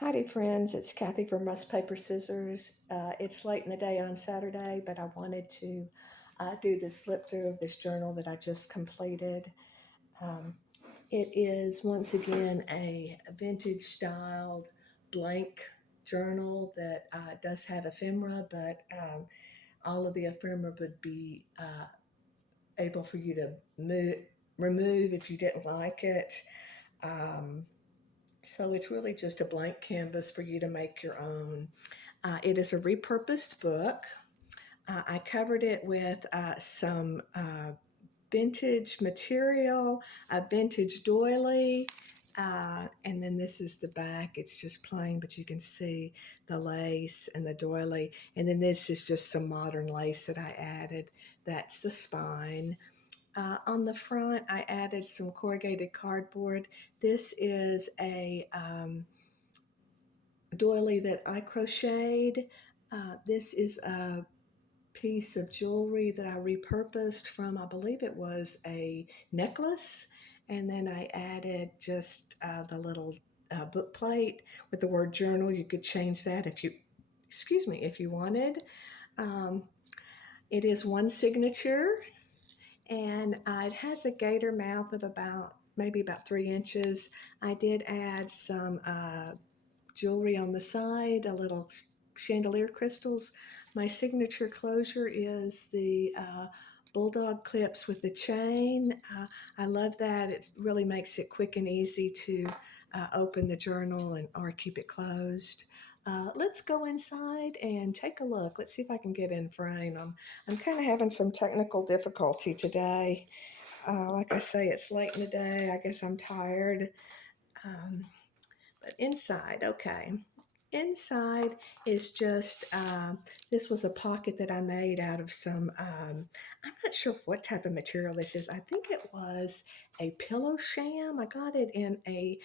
Howdy, friends. It's Kathy from Rust Paper Scissors. It's late in the day on Saturday, but I wanted to do this flip through of this journal that I just completed. Um, it is once again a vintage styled blank journal that does have ephemera, but all of the ephemera would be able for you to remove if you didn't like it. Um, so it's really just a blank canvas for you to make your own. It is a repurposed book. I covered it with some vintage material, a vintage doily, and then this is the back. It's just plain, but you can see the lace and the doily. And then this is just some modern lace that I added. That's the spine. On the front, I added some corrugated cardboard. This is a doily that I crocheted. This is a piece of jewelry that I repurposed from, I believe it was a necklace. And then I added just the little book plate with the word journal. You could change that if you wanted. Um, it is one signature, and it has a gator mouth of maybe about 3 inches. I did add some jewelry on the side, a little chandelier crystals. My signature closure is the bulldog clips with the chain. I love that. It really makes it quick and easy to open the journal or keep it closed. Let's go inside and take a look. Let's see if I can get in frame. I'm kind of having some technical difficulty today. Like I say, it's late in the day. I guess I'm tired. Um, but inside, okay. Inside is just, this was a pocket that I made out of some, I'm not sure what type of material this is. I think it was a pillow sham. I got it in a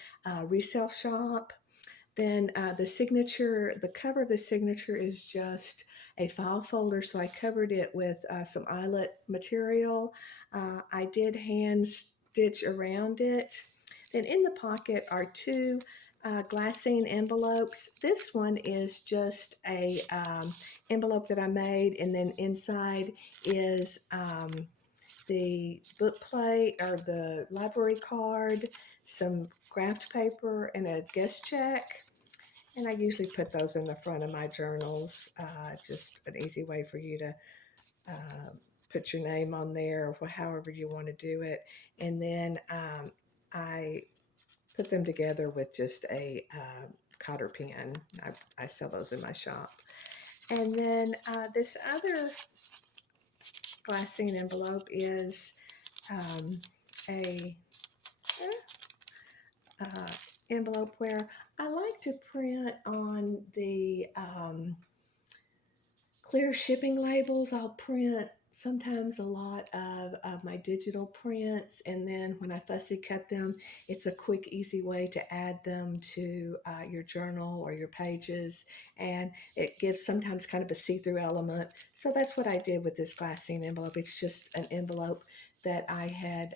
resale shop. Then the cover of the signature is just a file folder, so I covered it with some eyelet material. I did hand stitch around it. Then in the pocket are two glassine envelopes. This one is just a envelope that I made, and then inside is the book plate or the library card, some graph paper, and a guest check. And I usually put those in the front of my journals, just an easy way for you to uh, put your name on there or however you want to do it. And then I put them together with just a cotter pen. I sell those in my shop. And then this other glassine envelope is um, a uh, envelope where I like to print on the clear shipping labels. I'll print sometimes a lot of my digital prints, and then when I fussy cut them, it's a quick, easy way to add them to your journal or your pages, and it gives sometimes kind of a see-through element. So that's what I did with this glassine envelope. It's just an envelope that I had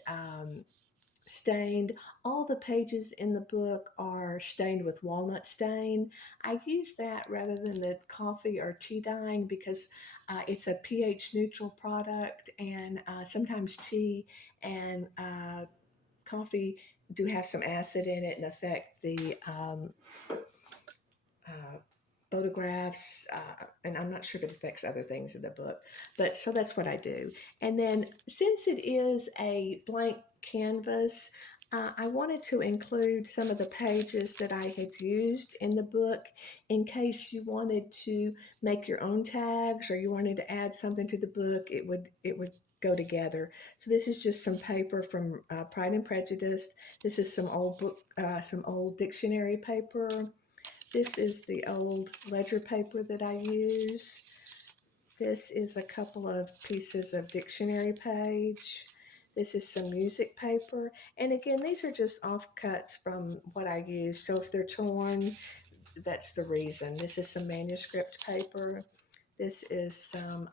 stained. All the pages in the book are stained with walnut stain. I use that rather than the coffee or tea dyeing because it's a pH neutral product, and sometimes tea and coffee do have some acid in it and affect the uh, photographs, and I'm not sure if it affects other things in the book, but so that's what I do. And then since it is a blank canvas, I wanted to include some of the pages that I had used in the book in case you wanted to make your own tags or you wanted to add something to the book. It would go together. So this is just some paper from Pride and Prejudice. This is some old dictionary paper. This is the old ledger paper that I use. This is a couple of pieces of dictionary page. This is some music paper. And again, these are just offcuts from what I use. So if they're torn, that's the reason. This is some manuscript paper. This is some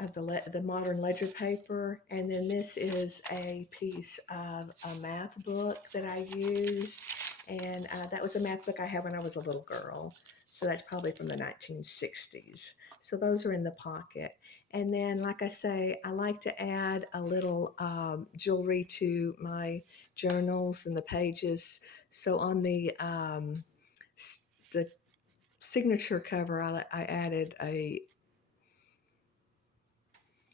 of the modern ledger paper. And then this is a piece of a math book that I used. And that was a math book I had when I was a little girl. So that's probably from the 1960s. So those are in the pocket. And then, like I say, I like to add a little jewelry to my journals and the pages. So on the signature cover, I added a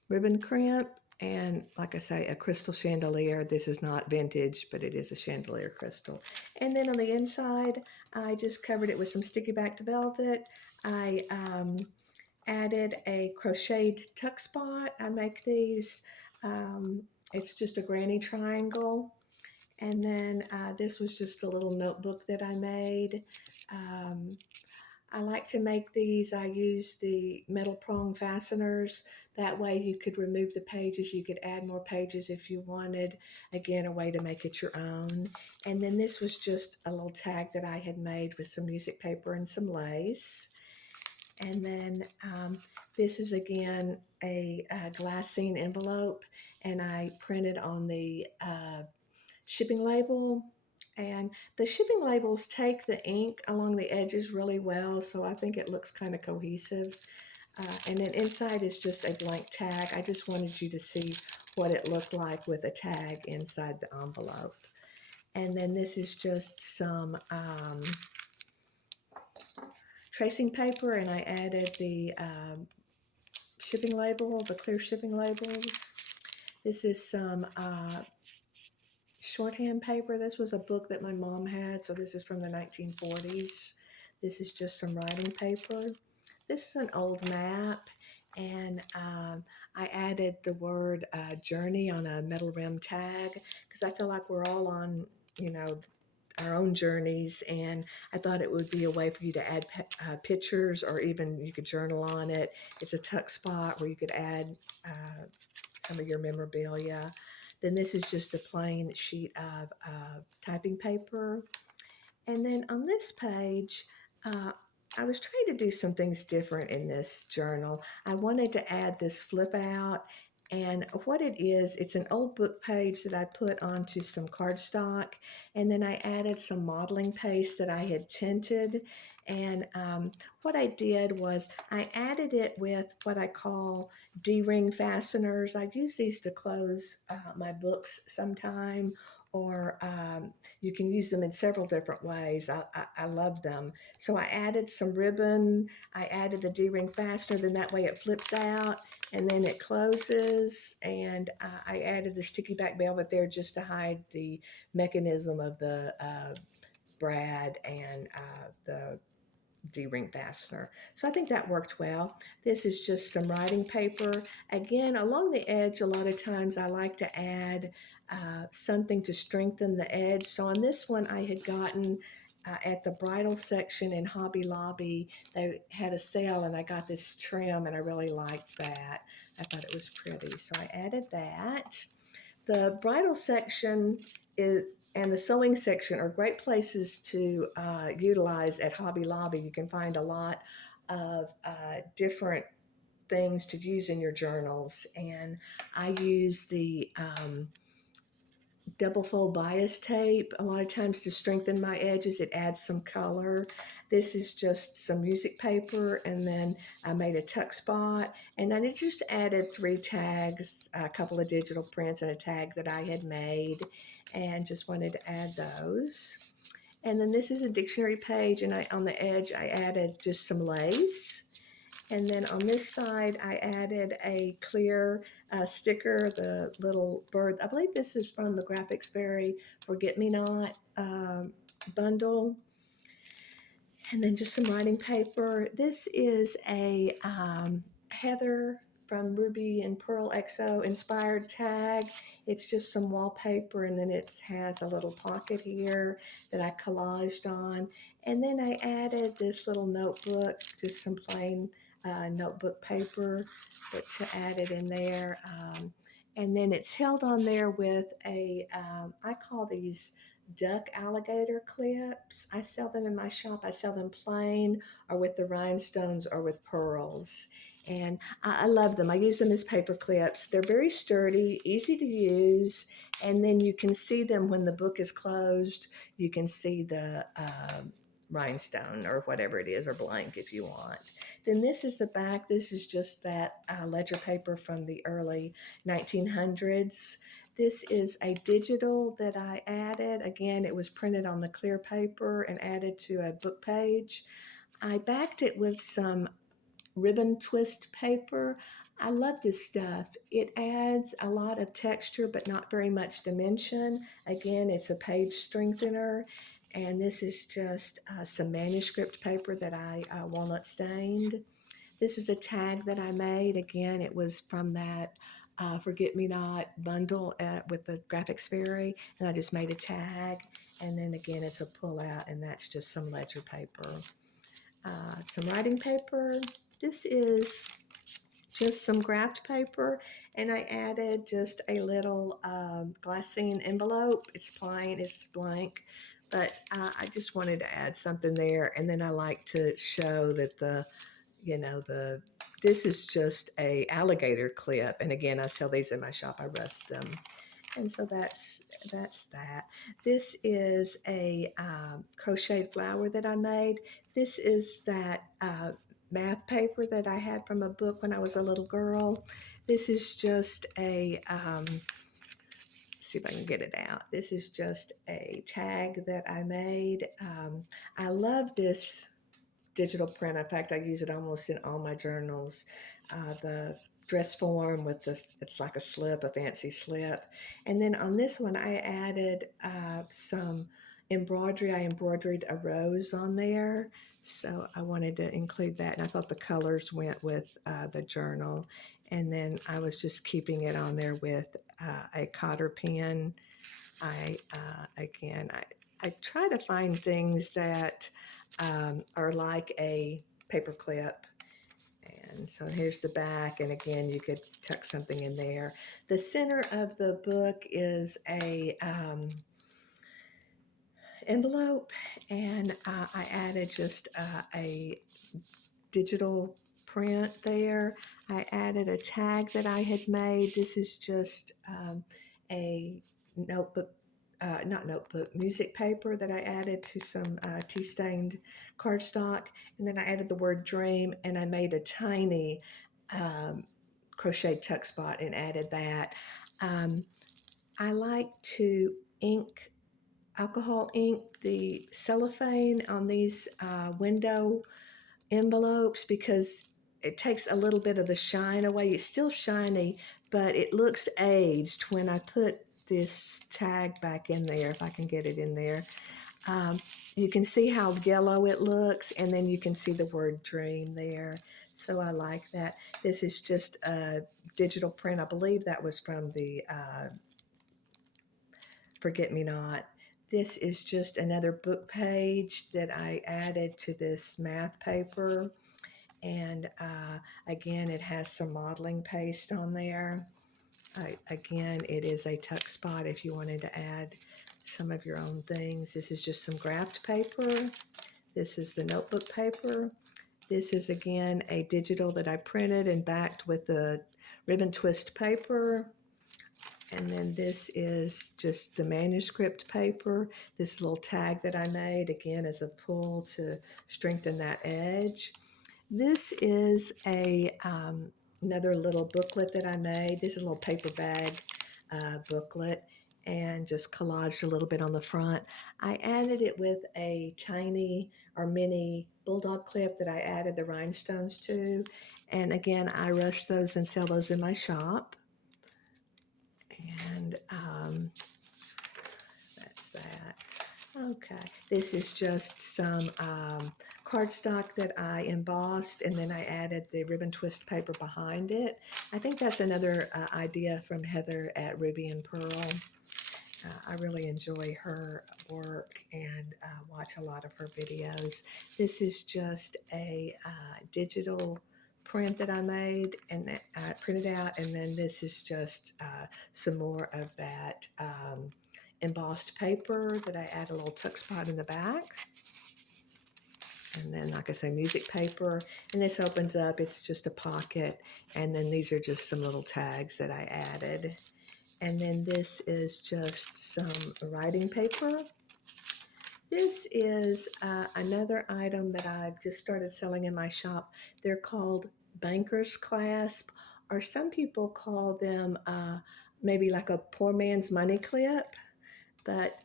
ribbon crimp and, like I say, a crystal chandelier. This is not vintage, but it is a chandelier crystal. And then on the inside, I just covered it with some sticky backed velvet. I added a crocheted tuck spot. I make these. Um, it's just a granny triangle. And then this was just a little notebook that I made. Um, I like to make these. I use the metal prong fasteners. That way you could remove the pages. You could add more pages if you wanted. Again, a way to make it your own. And then this was just a little tag that I had made with some music paper and some lace. And then this is again a glassine envelope, and I printed on the shipping label. And the shipping labels take the ink along the edges really well, so I think it looks kind of cohesive. And then inside is just a blank tag. I just wanted you to see what it looked like with a tag inside the envelope. And then this is just some tracing paper, and I added the shipping label, the clear shipping labels. This is some shorthand paper. This was a book that my mom had, so this is from the 1940s. This is just some writing paper. This is an old map, and I added the word journey on a metal rim tag because I feel like we're all on, you know, our own journeys, and I thought it would be a way for you to add pictures, or even you could journal on it. It's a tuck spot where you could add some of your memorabilia. Then this is just a plain sheet of typing paper. And then on this page, uh, I was trying to do some things different in this journal. I wanted to add this flip out. And what it is, it's an old book page that I put onto some cardstock. And then I added some modeling paste that I had tinted. And what I did was I added it with what I call D-ring fasteners. I use these to close my books sometime, or you can use them in several different ways. I love them. So I added some ribbon. I added the D-ring fastener. Then that way it flips out and then it closes. And I added the sticky back velvet there just to hide the mechanism of the brad and the D-ring fastener. So I think that worked well. This is just some writing paper. Again, along the edge, a lot of times I like to add something to strengthen the edge. So on this one, I had gotten at the bridal section in Hobby Lobby, they had a sale and I got this trim and I really liked that. I thought it was pretty. So I added that. The bridal section is and the sewing section are great places to utilize at Hobby Lobby. You can find a lot of different things to use in your journals. And I use the double fold bias tape a lot of times to strengthen my edges. It adds some color. This is just some music paper, and then I made a tuck spot, and then I just added 3 tags, a couple of digital prints, and a tag that I had made, and just wanted to add those. And then this is a dictionary page, and on the edge I added just some lace. And then on this side, I added a clear sticker, the little bird. I believe this is from the Graphics Berry Forget Me Not bundle. And then just some writing paper. This is a Heather from Ruby and Pearl XO inspired tag. It's just some wallpaper, and then it has a little pocket here that I collaged on. And then I added this little notebook, just some plain notebook paper, but to add it in there. And then it's held on there with I call these duck alligator clips. I sell them in my shop. I sell them plain or with the rhinestones or with pearls. And I love them. I use them as paper clips. They're very sturdy, easy to use, and then you can see them when the book is closed. You can see the rhinestone or whatever it is, or blank if you want. Then this is the back. This is just that ledger paper from the early 1900s. This is a digital that I added. Again, it was printed on the clear paper and added to a book page. I backed it with some ribbon twist paper. I love this stuff. It adds a lot of texture but not very much dimension. Again, it's a page strengthener. And this is just some manuscript paper that I walnut stained. This is a tag that I made. Again, it was from that Forget Me Not bundle with the Graphics Fairy, and I just made a tag. And then again, it's a pull out, and that's just some ledger paper. Some writing paper. This is just some graphed paper, and I added just a little glassine envelope. It's plain, it's blank, but I just wanted to add something there. And then I like to show that this is just a alligator clip. And again, I sell these in my shop. I rust them. And so that's that. This is a crocheted flower that I made. This is that math paper that I had from a book when I was a little girl. This is just a, see if I can get it out. This is just a tag that I made. I love this digital print. In fact, I use it almost in all my journals. The dress form with this, it's like a slip, a fancy slip. And then on this one, I added some embroidery. I embroidered a rose on there. So I wanted to include that. And I thought the colors went with the journal. And then I was just keeping it on there with a cotter pen. I try to find things that are like a paper clip. And so here's the back, and again, you could tuck something in there. The center of the book is a envelope, and I added just a digital print there. I added a tag that I had made. This is just a notebook, not notebook, music paper that I added to some tea-stained cardstock. And then I added the word dream, and I made a tiny crochet tuck spot and added that. I like to alcohol ink the cellophane on these window envelopes because it takes a little bit of the shine away. It's still shiny, but it looks aged when I put this tag back in there, if I can get it in there. You can see how yellow it looks, and then you can see the word dream there. So I like that. This is just a digital print. I believe that was from the Forget Me Not. This is just another book page that I added to this math paper. And again, it has some modeling paste on there. Again, it is a tuck spot if you wanted to add some of your own things. This is just some graphed paper. This is the notebook paper. This is, again, a digital that I printed and backed with the ribbon twist paper. And then this is just the manuscript paper. This little tag that I made, again, as a pull to strengthen that edge. This is another little booklet that I made. This is a little paper bag booklet, and just collaged a little bit on the front. I added it with a tiny or mini bulldog clip that I added the rhinestones to. And again, I rust those and sell those in my shop. And that's that. Okay, this is just some cardstock that I embossed, and then I added the ribbon twist paper behind it. I think that's another idea from Heather at Ruby and Pearl. I really enjoy her work and watch a lot of her videos. This is just a digital print that I made and I printed out, and then this is just some more of that embossed paper that I add a little tuck spot in the back. And then, like I say, music paper. And this opens up, it's just a pocket. And then these are just some little tags that I added. And then this is just some writing paper. This is another item that I've just started selling in my shop. They're called banker's clasp, or some people call them maybe like a poor man's money clip, but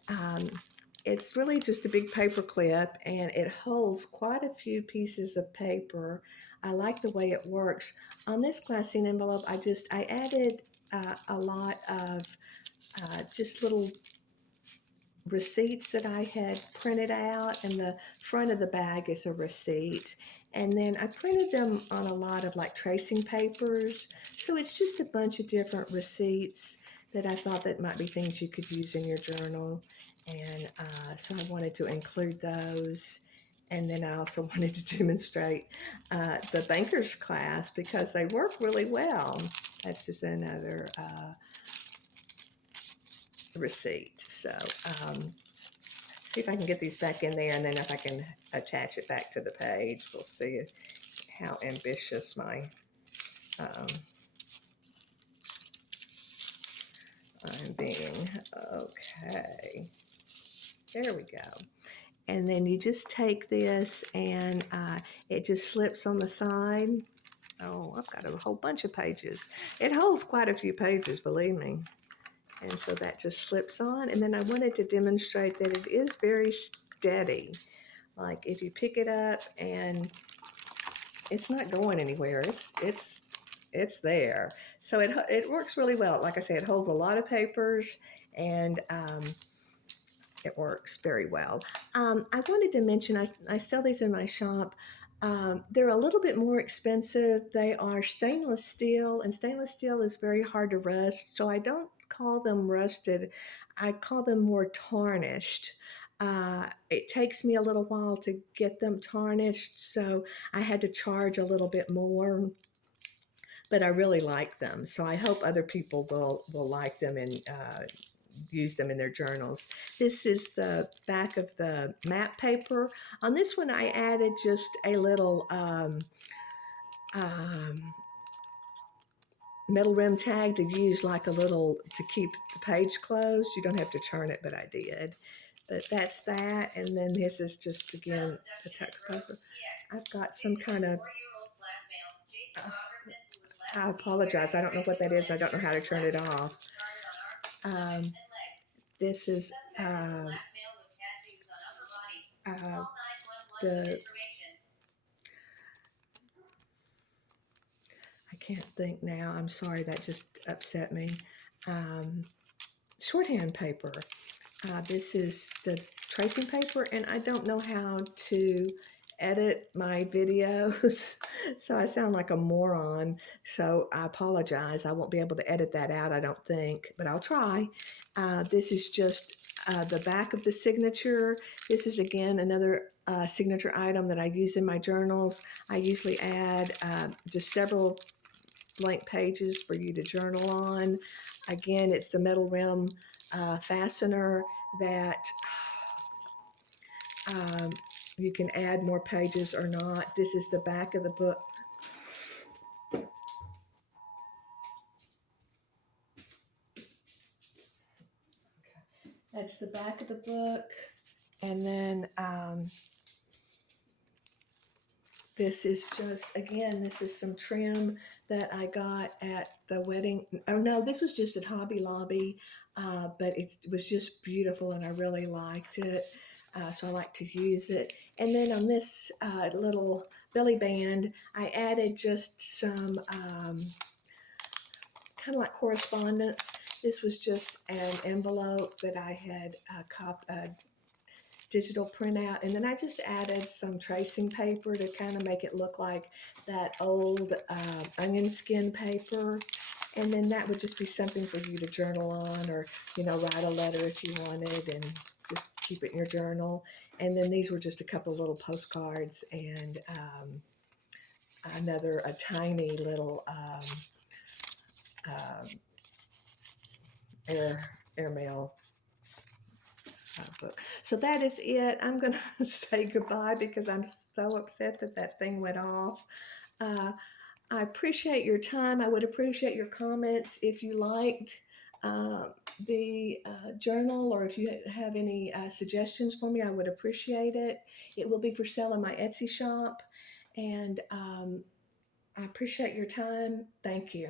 it's really just a big paper clip, and it holds quite a few pieces of paper. I like the way it works. On this glassine envelope, I added a lot of just little receipts that I had printed out, and the front of the bag is a receipt. And then I printed them on a lot of like tracing papers. So it's just a bunch of different receipts that I thought that might be things you could use in your journal. And so I wanted to include those. And then I also wanted to demonstrate the banker's class because they work really well. That's just another receipt. So see if I can get these back in there, and then if I can attach it back to the page, we'll see how ambitious my I'm being. Okay, there we go. And then you just take this and it just slips on the side. Oh, I've got a whole bunch of pages. It holds quite a few pages, believe me. And so that just slips on. And then I wanted to demonstrate that it is very steady. Like if you pick it up and it's not going anywhere, it's there. So it works really well. Like I say, it holds a lot of papers, and it works very well. I wanted to mention I sell these in my shop. They're a little bit more expensive. They are stainless steel, and stainless steel is very hard to rust. So I don't call them rusted. I call them more tarnished. It takes me a little while to get them tarnished, so I had to charge a little bit more. But I really like them, so I hope other people will like them and use them in their journals. This is the back of the map paper. On this one, I added just a little metal rim tag to use like a little to keep the page closed. You don't have to turn it, but I did. But that's that. And then this is just, again, the text paper. I've got some kind of, I apologize. I don't know what that is. I don't know how to turn it off. This is the, I can't think now. I'm sorry, that just upset me. Shorthand paper. This is the tracing paper, and I don't know how to edit my videos, so I sound like a moron. So I apologize. I won't be able to edit that out, I don't think, but I'll try. This is just the back of the signature. This is, again, another signature item that I use in my journals. I usually add just several blank pages for you to journal on. Again, it's the metal rim fastener that you can add more pages or not. This is the back of the book. That's the back of the book. And then this is just, again, this is some trim that I got at the wedding. Oh no, this was just at Hobby Lobby, but it was just beautiful and I really liked it. So I like to use it. And then on this little belly band, I added just some kind of like correspondence. This was just an envelope that I had digital printout, and then I just added some tracing paper to kind of make it look like that old onion skin paper. And then that would just be something for you to journal on, or write a letter if you wanted, and just keep it in your journal. And then these were just a couple little postcards, and a tiny little airmail book. So that is it. I'm going to say goodbye because I'm so upset that that thing went off. Uh, I appreciate your time. I would appreciate your comments if you liked uh, the journal, or if you have any suggestions for me, I would appreciate it. It will be for sale in my Etsy shop, and I appreciate your time. Thank you.